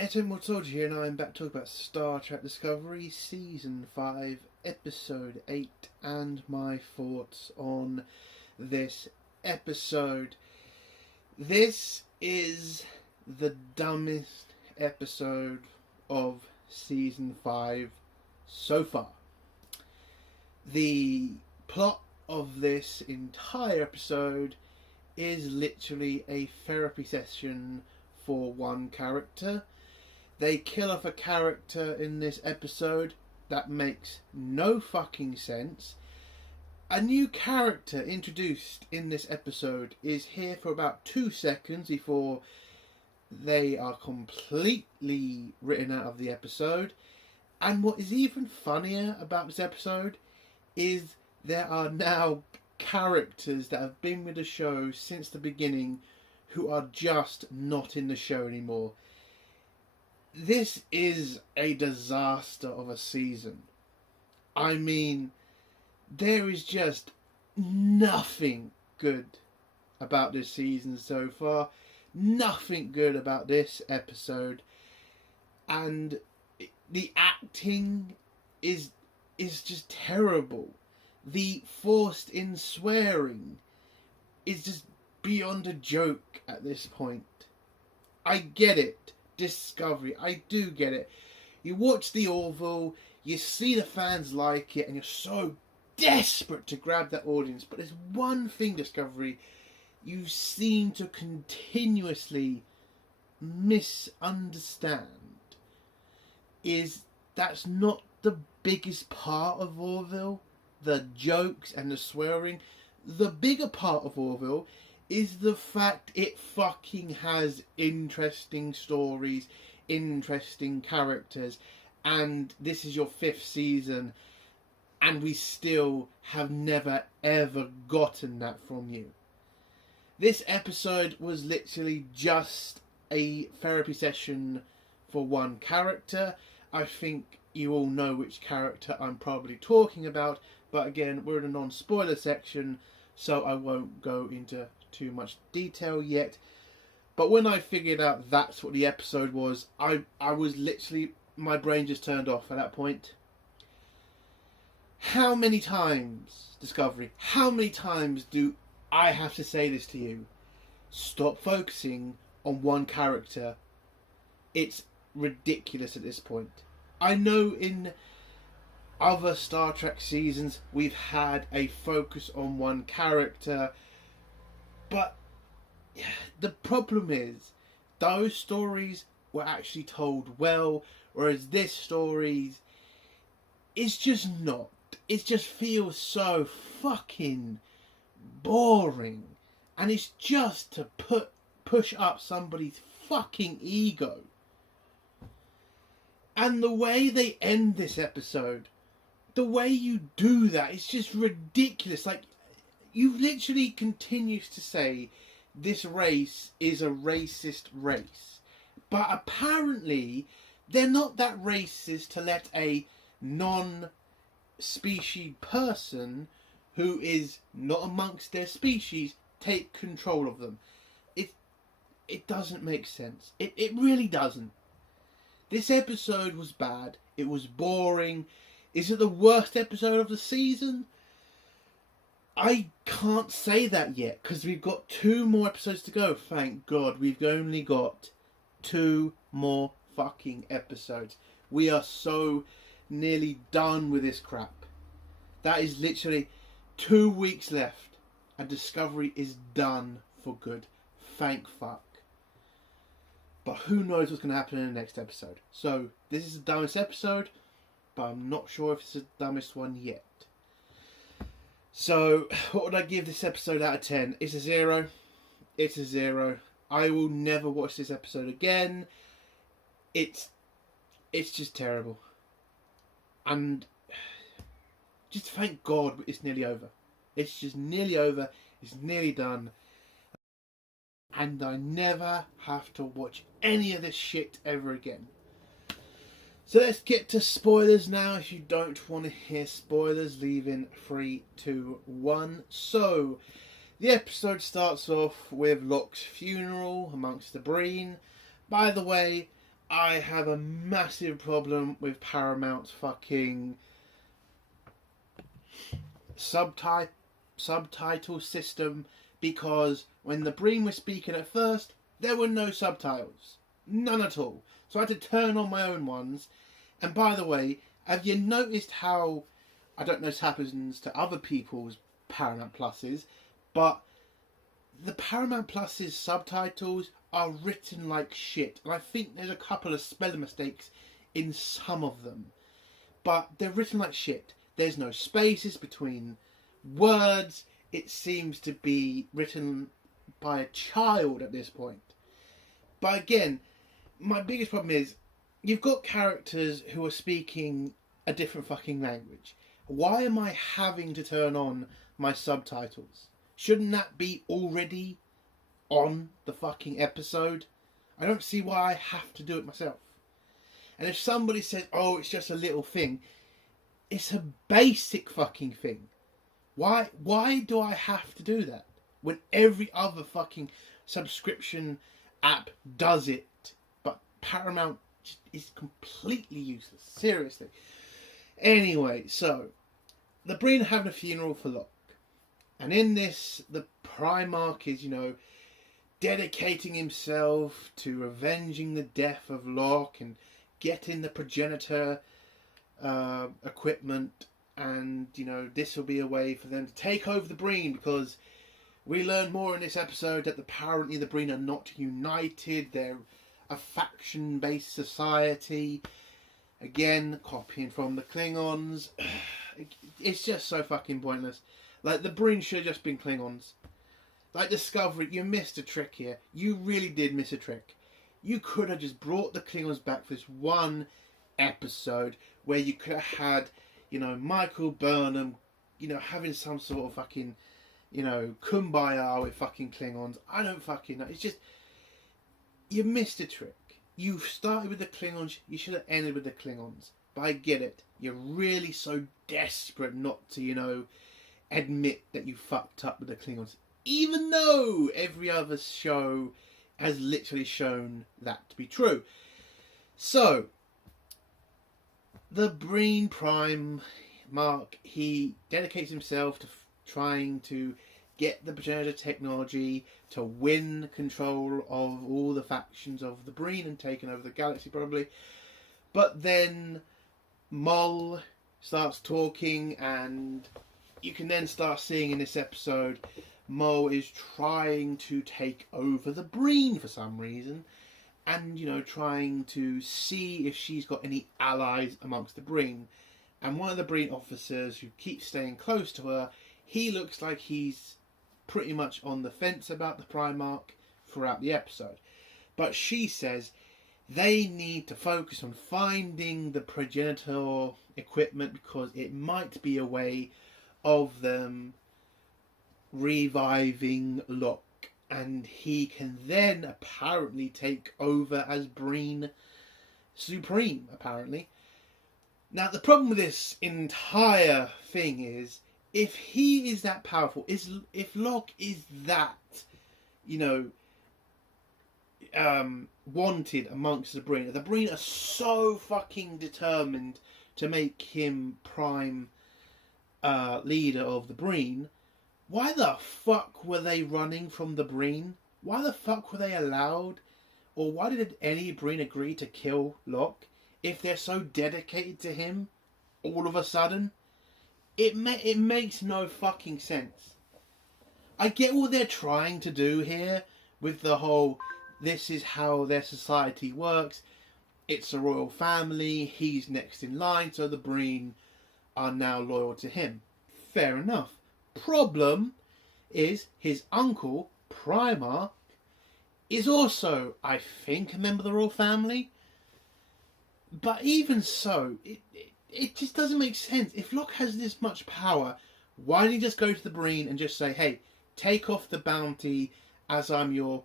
Ethan Soldier here, and I'm back to talk about Star Trek Discovery Season 5, Episode 8, and my thoughts on this episode. This is the dumbest episode of Season 5 so far. The plot of this entire episode is literally a therapy session for one character. They kill off a character in this episode that makes no fucking sense. A new character introduced in this episode is here for about 2 seconds before they are completely written out of the episode. And what is even funnier about this episode is there are now characters that have been with the show since the beginning who are just not in the show anymore. This is a disaster of a season. I mean, there is just nothing good about this season so far. Nothing good about this episode. And the acting is just terrible. The forced in swearing is just beyond a joke at this point. I get it. Discovery, I do get it. You watch the Orville, you see the fans like it, and you're so desperate to grab that audience. But there's one thing, Discovery, you seem to continuously misunderstand. Is that's not the biggest part of Orville, the jokes and the swearing. The bigger part of Orville is the fact it fucking has interesting stories, interesting characters, and this is your 5th season, and we still have never ever gotten that from you. This episode was literally just a therapy session for one character. I think you all know which character I'm probably talking about, but again, we're in a non-spoiler section, so I won't go into too much detail yet. But when I figured out that's what the episode was, I was literally, my brain just turned off at that point. How many times, Discovery, how many times do I have to say this to you? Stop focusing on one character. It's ridiculous at this point. I know in other Star Trek seasons we've had a focus on one character, but the problem is those stories were actually told well, whereas this story is just not. It just feels so fucking boring, and it's just to push up somebody's fucking ego. And the way they end this episode, the way you do that, it's just ridiculous. Like, you literally continues to say this race is a racist race. But apparently, they're not that racist to let a non-species person who is not amongst their species take control of them. It doesn't make sense. It really doesn't. This episode was bad. It was boring. Is it the worst episode of the season? I can't say that yet, because we've got 2 more episodes to go. Thank God, we've only got 2 more fucking episodes. We are so nearly done with this crap. That is literally 2 weeks left, and Discovery is done for good. Thank fuck. But who knows what's going to happen in the next episode. So, this is the dumbest episode, but I'm not sure if it's the dumbest one yet. So, what would I give this episode out of 10? It's a 0. It's a 0. I will never watch this episode again. It's just terrible. And just thank God it's nearly over. It's just nearly over. It's nearly done. And I never have to watch any of this shit ever again. So let's get to spoilers now. If you don't want to hear spoilers, leave in 3, 2, 1. So, the episode starts off with Locke's funeral amongst the Breen. By the way, I have a massive problem with Paramount's fucking subtitle system, because when the Breen was speaking at first, there were no subtitles. None at all. So I had to turn on my own ones. And by the way, have you noticed how, I don't know if this happens to other people's Paramount Pluses, but the Paramount Pluses subtitles are written like shit. And I think there's a couple of spelling mistakes in some of them. But they're written like shit. There's no spaces between words. It seems to be written by a child at this point. But again, my biggest problem is you've got characters who are speaking a different fucking language. Why am I having to turn on my subtitles? Shouldn't that be already on the fucking episode? I don't see why I have to do it myself. And if somebody says, oh, it's just a little thing, it's a basic fucking thing. Why do I have to do that when every other fucking subscription app does it? But Paramount is completely useless. Seriously. Anyway, so the Breen are having a funeral for Locke. And in this, the Primarch is, dedicating himself to avenging the death of Locke and getting the progenitor equipment. And, this will be a way for them to take over the Breen, because we learn more in this episode that apparently the Breen are not united. They're a faction-based society. Again, copying from the Klingons. It's just so fucking pointless. Like, the Breen should have just been Klingons. Like, Discovery, you missed a trick here. You really did miss a trick. You could have just brought the Klingons back for this one episode where you could have had, Michael Burnham, having some sort of fucking, kumbaya with fucking Klingons. I don't fucking know. It's just, you missed a trick. You started with the Klingons, you should have ended with the Klingons. But I get it. You're really so desperate not to, admit that you fucked up with the Klingons. Even though every other show has literally shown that to be true. So, the Breen Prime Mark, he dedicates himself to trying to get the progenitor technology to win control of all the factions of the Breen and taking over the galaxy probably. But then Mull starts talking, and you can then start seeing in this episode Mull is trying to take over the Breen for some reason, and trying to see if she's got any allies amongst the Breen. And one of the Breen officers who keeps staying close to her, he looks like he's pretty much on the fence about the Primarch throughout the episode. But she says they need to focus on finding the progenitor equipment, because it might be a way of them reviving Locke, and he can then apparently take over as Breen Supreme, apparently. Now, the problem with this entire thing is, if he is that powerful, if Locke is that, wanted amongst the Breen are so fucking determined to make him prime leader of the Breen, why the fuck were they running from the Breen? Why the fuck were they allowed? Or why did any Breen agree to kill Locke if they're so dedicated to him all of a sudden? It makes no fucking sense. I get what they're trying to do here with the whole, this is how their society works. It's a royal family. He's next in line, so the Breen are now loyal to him. Fair enough. Problem is his uncle, Primarch, is also, I think, a member of the royal family. But even so, it just doesn't make sense. If Locke has this much power, why didn't he just go to the Breen and just say, hey, take off the bounty as I'm your,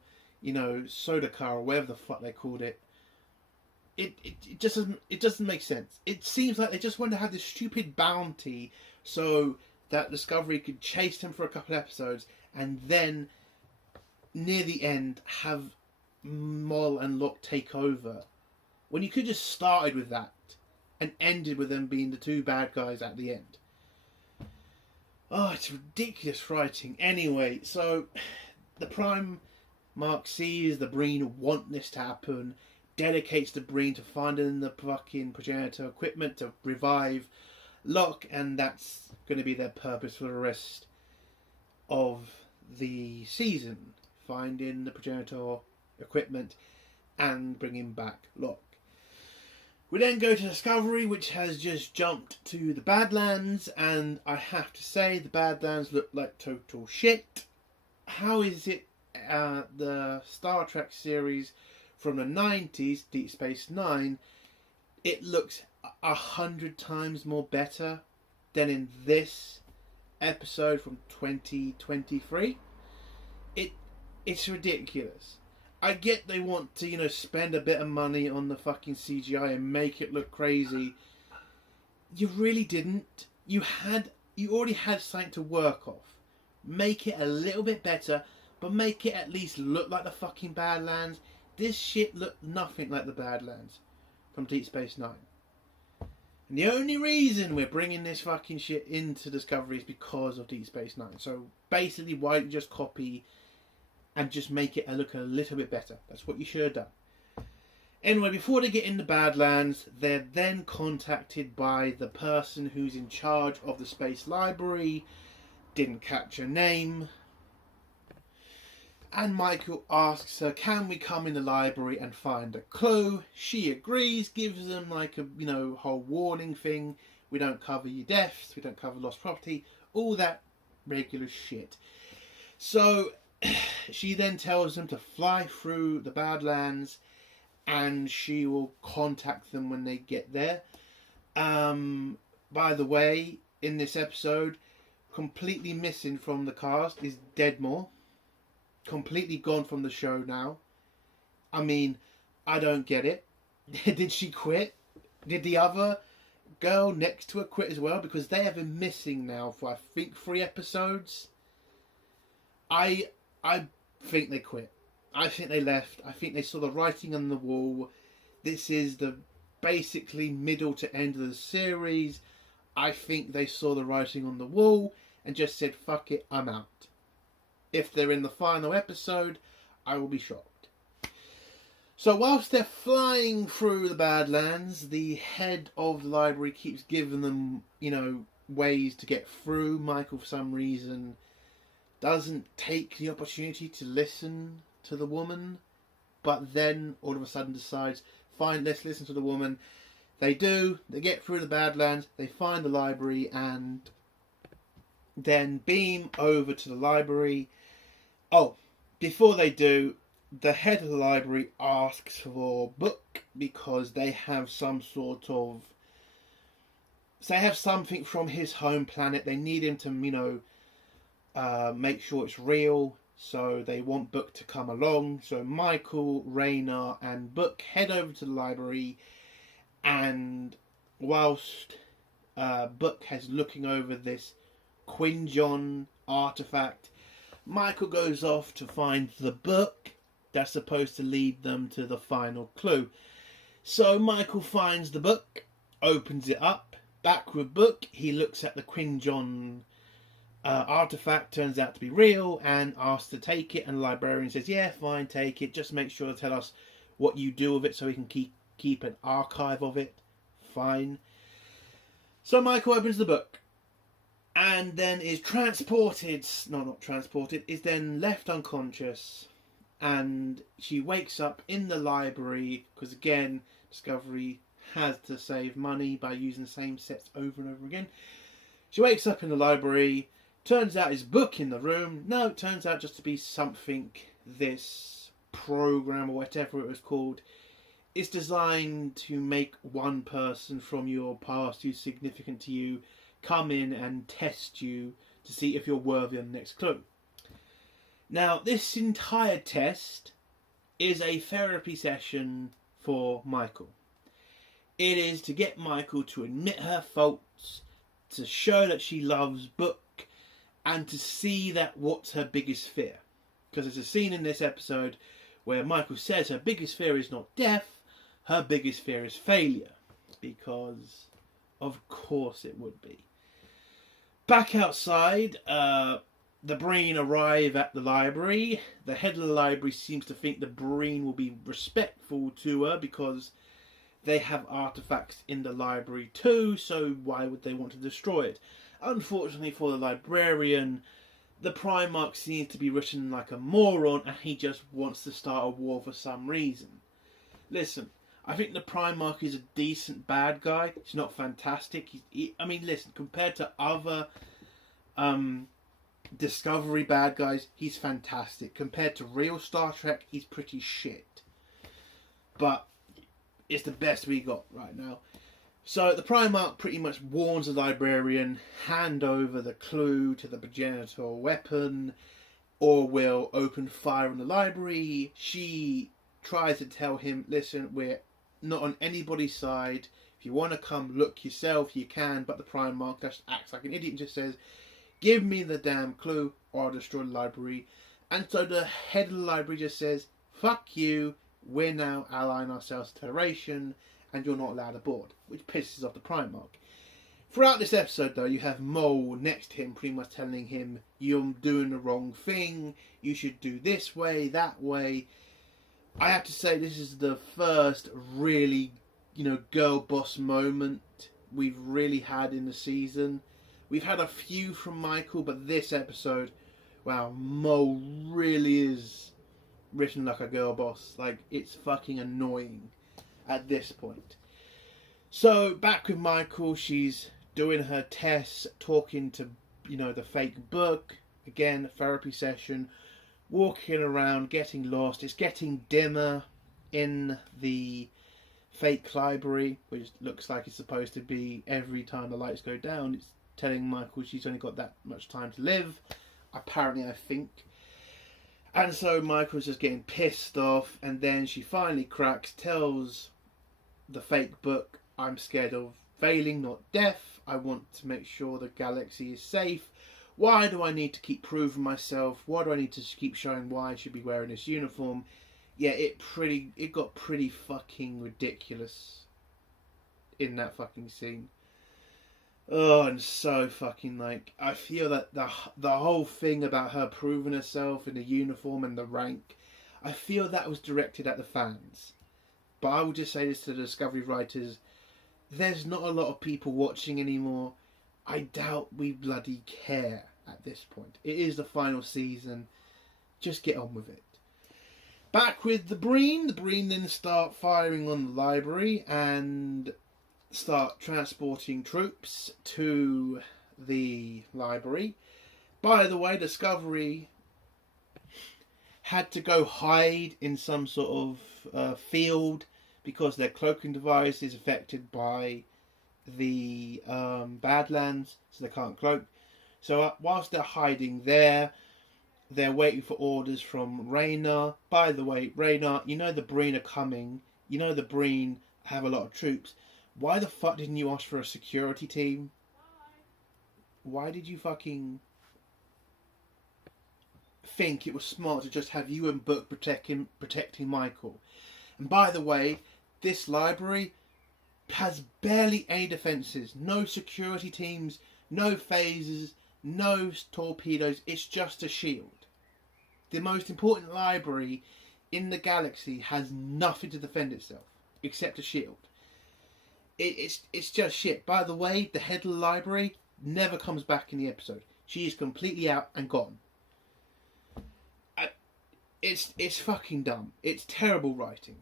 soda car, or whatever the fuck they called it. It doesn't make sense. It seems like they just want to have this stupid bounty so that Discovery could chase him for a couple episodes, and then near the end have Mull and Locke take over. when you could just started with that and ended with them being the two bad guys at the end. Oh, it's ridiculous writing. Anyway, so the Primarch sees the Breen want this to happen, dedicates the Breen to finding the fucking progenitor equipment to revive Locke, and that's going to be their purpose for the rest of the season. Finding the progenitor equipment and bringing back Locke. We then go to Discovery, which has just jumped to the Badlands, and I have to say the Badlands look like total shit. How is it the Star Trek series from the 90s, Deep Space Nine, it looks 100 times more better than in this episode from 2023? It's ridiculous. I get they want to, spend a bit of money on the fucking CGI and make it look crazy. You really didn't. You already had something to work off. Make it a little bit better, but make it at least look like the fucking Badlands. This shit looked nothing like the Badlands from Deep Space Nine. And the only reason we're bringing this fucking shit into Discovery is because of Deep Space Nine. So basically, why don't you just copy and just make it look a little bit better? That's what you should have done. Anyway, before they get in the Badlands, they're then contacted by the person who's in charge of the Space Library. Didn't catch her name. And Michael asks her, can we come in the library and find a clue? She agrees, gives them like a, whole warning thing. We don't cover your deaths, we don't cover lost property, all that regular shit. So she then tells them to fly through the Badlands and she will contact them when they get there. By the way, in this episode, completely missing from the cast is Deadmore. Completely gone from the show now. I mean, I don't get it. Did she quit? Did the other girl next to her quit as well? Because they have been missing now for, I think, 3 episodes. I think they quit. I think they left. I think they saw the writing on the wall. This is the basically middle to end of the series. I think they saw the writing on the wall and just said, fuck it, I'm out. If they're in the final episode, I will be shocked. So whilst they're flying through the Badlands, the head of the library keeps giving them, ways to get through. Michael, for some reason, doesn't take the opportunity to listen to the woman, but then all of a sudden decides, fine, let's listen to the woman. They do. They get through the Badlands. They find the library and then beam over to the library. Oh, before they do, the head of the library asks for Book because they have some sort of... So they have something from his home planet. They need him to, make sure it's real. So they want Book to come along. So Michael, Rayner and Book head over to the library. And whilst Book has looking over this Quinjon artifact, Michael goes off to find the book that's supposed to lead them to the final clue. So Michael finds the book, opens it up, back with Book. He looks at the Quinjon artifact, turns out to be real, and asks to take it. And the librarian says, yeah, fine, take it. Just make sure to tell us what you do with it so we can keep an archive of it. Fine. So Michael opens the book. And then is is then left unconscious. And she wakes up in the library, because again, Discovery has to save money by using the same sets over and over again. She wakes up in the library, turns out his book in the room. No, it turns out just to be something, this program or whatever it was called, is designed to make one person from your past who's significant to you come in and test you to see if you're worthy of the next clue. Now, this entire test is a therapy session for Michael. It is to get Michael to admit her faults, to show that she loves Book, and to see that what's her biggest fear. Because there's a scene in this episode where Michael says her biggest fear is not death, her biggest fear is failure, because of course it would be. Back outside, the Breen arrive at the library. The head of the library seems to think the Breen will be respectful to her because they have artifacts in the library too, so why would they want to destroy it? Unfortunately for the librarian, the Primarch seems to be written like a moron and he just wants to start a war for some reason. Listen, I think the Primarch is a decent bad guy. He's not fantastic. Listen, compared to other Discovery bad guys, he's fantastic. Compared to real Star Trek, he's pretty shit. But it's the best we got right now. So the Primarch pretty much warns the librarian, hand over the clue to the progenitor weapon, or will open fire on the library. She tries to tell him, listen, we're not on anybody's side. If you want to come look yourself, you can. But the Primarch just acts like an idiot and just says, give me the damn clue or I'll destroy the library. And so the head of the library just says, fuck you, we're now allying ourselves to Federation and you're not allowed aboard, which pisses off the Primarch. Throughout this episode though, you have Mole next to him pretty much telling him, you're doing the wrong thing, you should do this way, that way. I have to say this is the first really, girl boss moment we've really had in the season. We've had a few from Michael, but this episode, wow, Mole really is written like a girl boss. Like, it's fucking annoying at this point. So, back with Michael, she's doing her tests, talking to, the fake book. Again, therapy session, walking around, getting lost. It's getting dimmer in the fake library, which looks like it's supposed to be every time the lights go down. It's telling Michael she's only got that much time to live, apparently, I think. And so Michael's just getting pissed off, and then she finally cracks, tells the fake book, I'm scared of failing, not death. I want to make sure the galaxy is safe. Why do I need to keep proving myself? Why do I need to keep showing why I should be wearing this uniform? Yeah, it got pretty fucking ridiculous in that fucking scene. Oh, and so fucking, I feel that the whole thing about her proving herself in the uniform and the rank, I feel that was directed at the fans. But I will just say this to the Discovery writers, there's not a lot of people watching anymore. I doubt we bloody care at this point. It is the final season. Just get on with it. Back with the Breen. The Breen then start firing on the library and start transporting troops to the library. By the way, Discovery had to go hide in some sort of field because their cloaking device is affected by the Badlands, so they can't cloak. So whilst they're hiding there, they're waiting for orders from Rayna. By the way, Rayna, the Breen are coming. The Breen have a lot of troops. Why the fuck didn't you ask for a security team? Why did you fucking think it was smart to just have you and Book protecting Michael? And by the way, this library has barely any defences. No security teams, no phasers, no torpedoes. It's just a shield. The most important library in the galaxy has nothing to defend itself except a shield. It's just shit. By the way, the head of the library never comes back in the episode. She is completely out and gone. It's fucking dumb. It's terrible writing.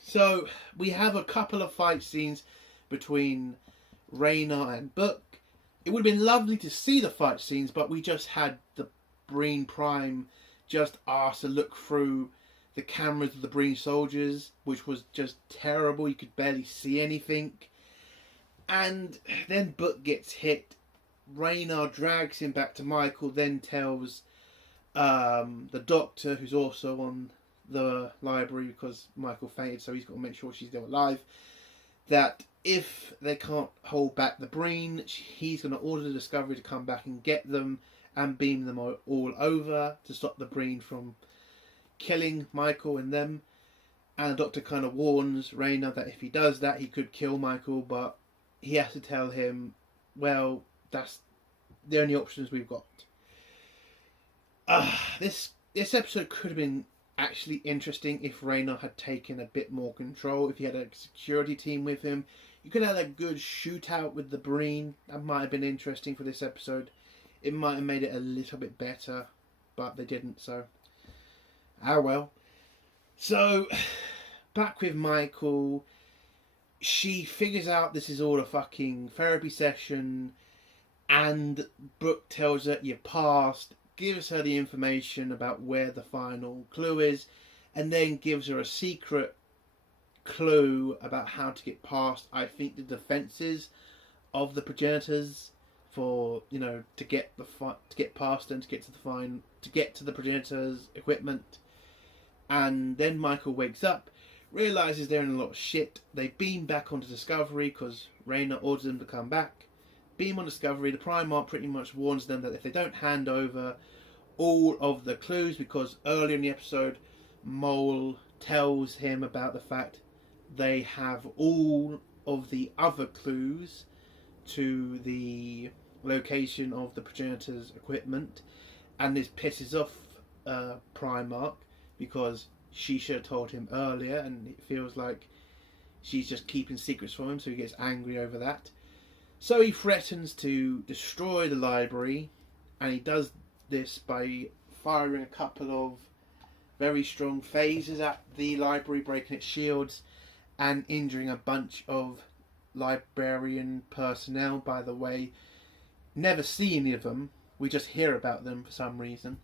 So we have a couple of fight scenes between Rayna and Book. It would have been lovely to see the fight scenes, but we just had the Breen Prime just asked to look through the cameras of the Breen soldiers, which was just terrible. You could barely see anything. And then Book gets hit. Rayna drags him back to Michael, then tells the doctor, who's also on the library because Michael fainted, so he's got to make sure she's still alive, that if they can't hold back the Breen, he's going to order the Discovery to come back and get them and beam them all over to stop the Breen from killing Michael and them. And the Doctor kind of warns Rayner that if he does that, he could kill Michael, but he has to tell him, well, that's the only options we've got. This episode could have been actually interesting if Rayner had taken a bit more control, if he had a security team with him. You could have had a good shootout with the Breen. That might have been interesting for this episode. It might have made it a little bit better, but they didn't, so... ah well. So, back with Michael. She figures out this is all a fucking therapy session, and Brooke tells her you passed, gives her the information about where the final clue is, and then gives her a secret clue about how to get past, I think, the defences of the progenitors, for, you know, to get past them, to get to the progenitors' equipment. And then Michael wakes up, realises they're in a lot of shit. They beam back onto Discovery because Rayner orders them to come back. Beam on Discovery. The Primarch pretty much warns them that if they don't hand over all of the clues, because earlier in the episode Mole tells him about the fact they have all of the other clues to the location of the progenitors' equipment, and this pisses off Primarch because she should have told him earlier, and it feels like she's just keeping secrets from him, so he gets angry over that. So he threatens to destroy the library, and he does this by firing a couple of very strong phasers at the library, breaking its shields and injuring a bunch of librarian personnel. By the way, never see any of them, we just hear about them for some reason.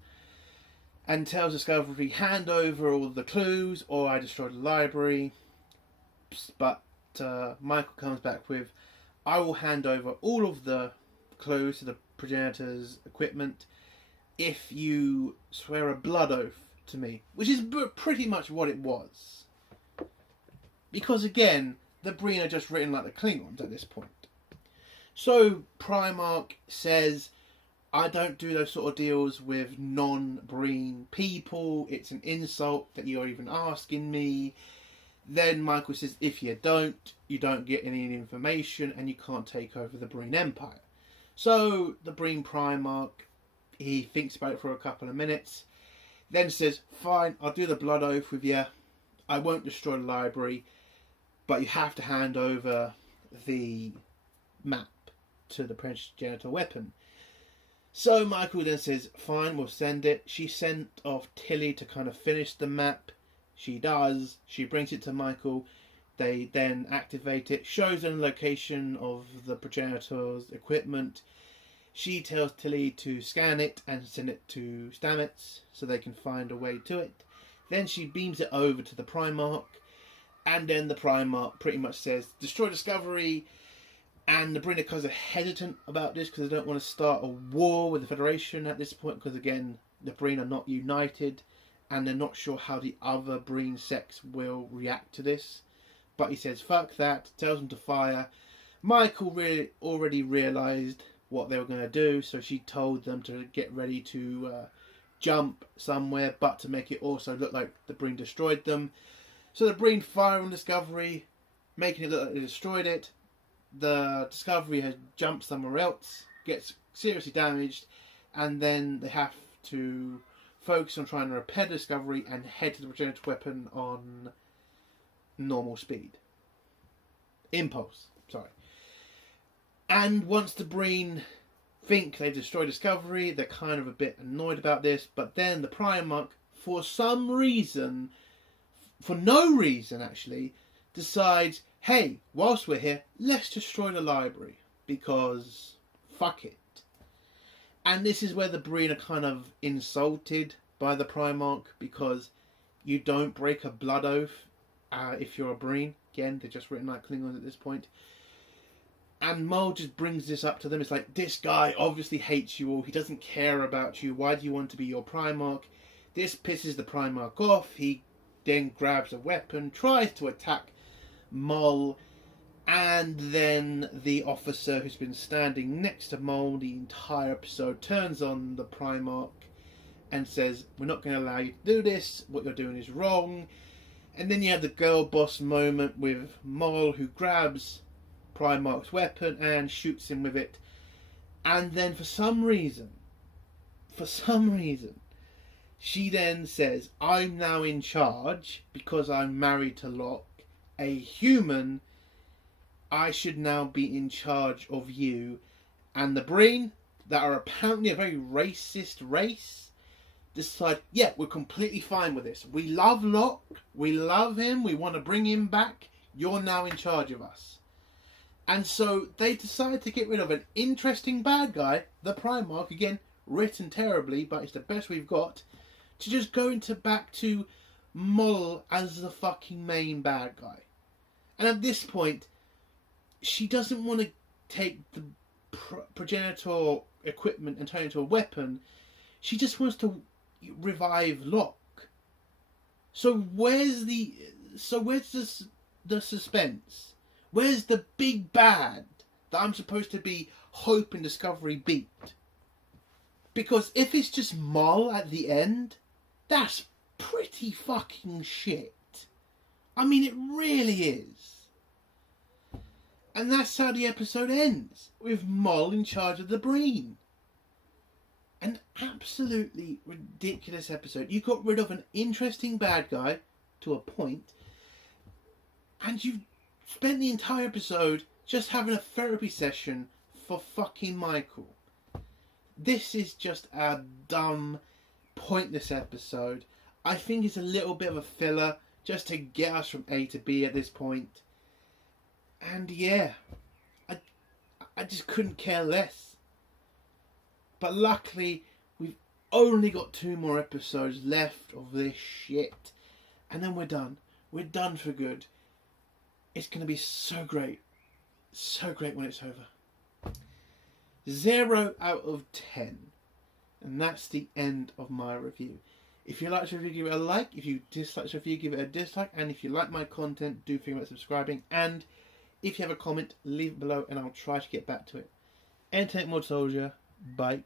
And tells Discovery, hand over all the clues or I destroy the library. But Michael comes back with, I will hand over all of the clues to the progenitors' equipment if you swear a blood oath to me. Which is pretty much what it was. Because again, the Breen are just written like the Klingons at this point. So Primarch says, I don't do those sort of deals with non-Breen people. It's an insult that you're even asking me. Then Michael says, if you don't get any information and you can't take over the Breen Empire. So the Breen Primarch, he thinks about it for a couple of minutes. Then says, fine, I'll do the blood oath with you. I won't destroy the library. But you have to hand over the map to the progenitor weapon. So Michael then says, fine, we'll send it. She sent off Tilly to kind of finish the map. She does. She brings it to Michael. They then activate it. Shows them the location of the progenitor's equipment. She tells Tilly to scan it and send it to Stamets so they can find a way to it. Then she beams it over to the Primarch. And then the Primarch pretty much says, destroy Discovery. And the Breen are kind of hesitant about this because they don't want to start a war with the Federation at this point, because again, the Breen are not united and they're not sure how the other Breen sects will react to this. But he says, fuck that, tells them to fire. Michael already realised what they were going to do, so she told them to get ready to jump somewhere, but to make it also look like the Breen destroyed them. So the Breen fire on Discovery, making it look like they destroyed it. The Discovery has jumped somewhere else, gets seriously damaged, and then they have to focus on trying to repair the Discovery and head to the progenitor weapon on normal speed. Impulse, sorry. And once the Breen think they've destroyed Discovery, they're kind of a bit annoyed about this, but then the Primarch, for some reason, for no reason actually, decides, hey, whilst we're here, let's destroy the library, because fuck it. And this is where the Breen are kind of insulted by the Primarch, because you don't break a blood oath if you're a Breen. Again, they're just written like Klingons at this point. And Mole just brings this up to them. It's like, this guy obviously hates you all. He doesn't care about you. Why do you want to be your Primarch? This pisses the Primarch off. He then grabs a weapon, tries to attack Mole, and then the officer who's been standing next to Mole the entire episode turns on the Primarch and says, we're not going to allow you to do this, what you're doing is wrong. And then you have the girl boss moment with Moll, who grabs Primarch's weapon and shoots him with it. And then for some reason, she then says, I'm now in charge because I'm married to Locke, a human. I should now be in charge of you. And the Breen, that are apparently a very racist race, decide, yeah, we're completely fine with this. We love Locke. We love him. We want to bring him back. You're now in charge of us. And so they decide to get rid of an interesting bad guy, the Primarch, again, written terribly, but it's the best we've got, to just go back to Moll as the fucking main bad guy. And at this point, she doesn't want to take the progenitor equipment and turn it into a weapon. She just wants to revive Locke. So where's the suspense? Where's the big bad that I'm supposed to be Hope and Discovery beat? Because if it's just Moll at the end, that's pretty fucking shit. I mean, it really is. And that's how the episode ends, with Moll in charge of the Breen. An absolutely ridiculous episode. You got rid of an interesting bad guy, to a point, and you spent the entire episode just having a therapy session for fucking Michael. This is just a dumb, pointless episode. I think it's a little bit of a filler just to get us from A to B at this point. And yeah, I just couldn't care less. But luckily, we've only got 2 more episodes left of this shit. And then we're done. We're done for good. It's going to be so great. So great when it's over. 0 out of 10. And that's the end of my review. If you like the review, give it a like. If you dislike the review, give it a dislike. And if you like my content, do think about subscribing. And if you have a comment, leave it below and I'll try to get back to it. Entertainment Mod Soldier. Bye.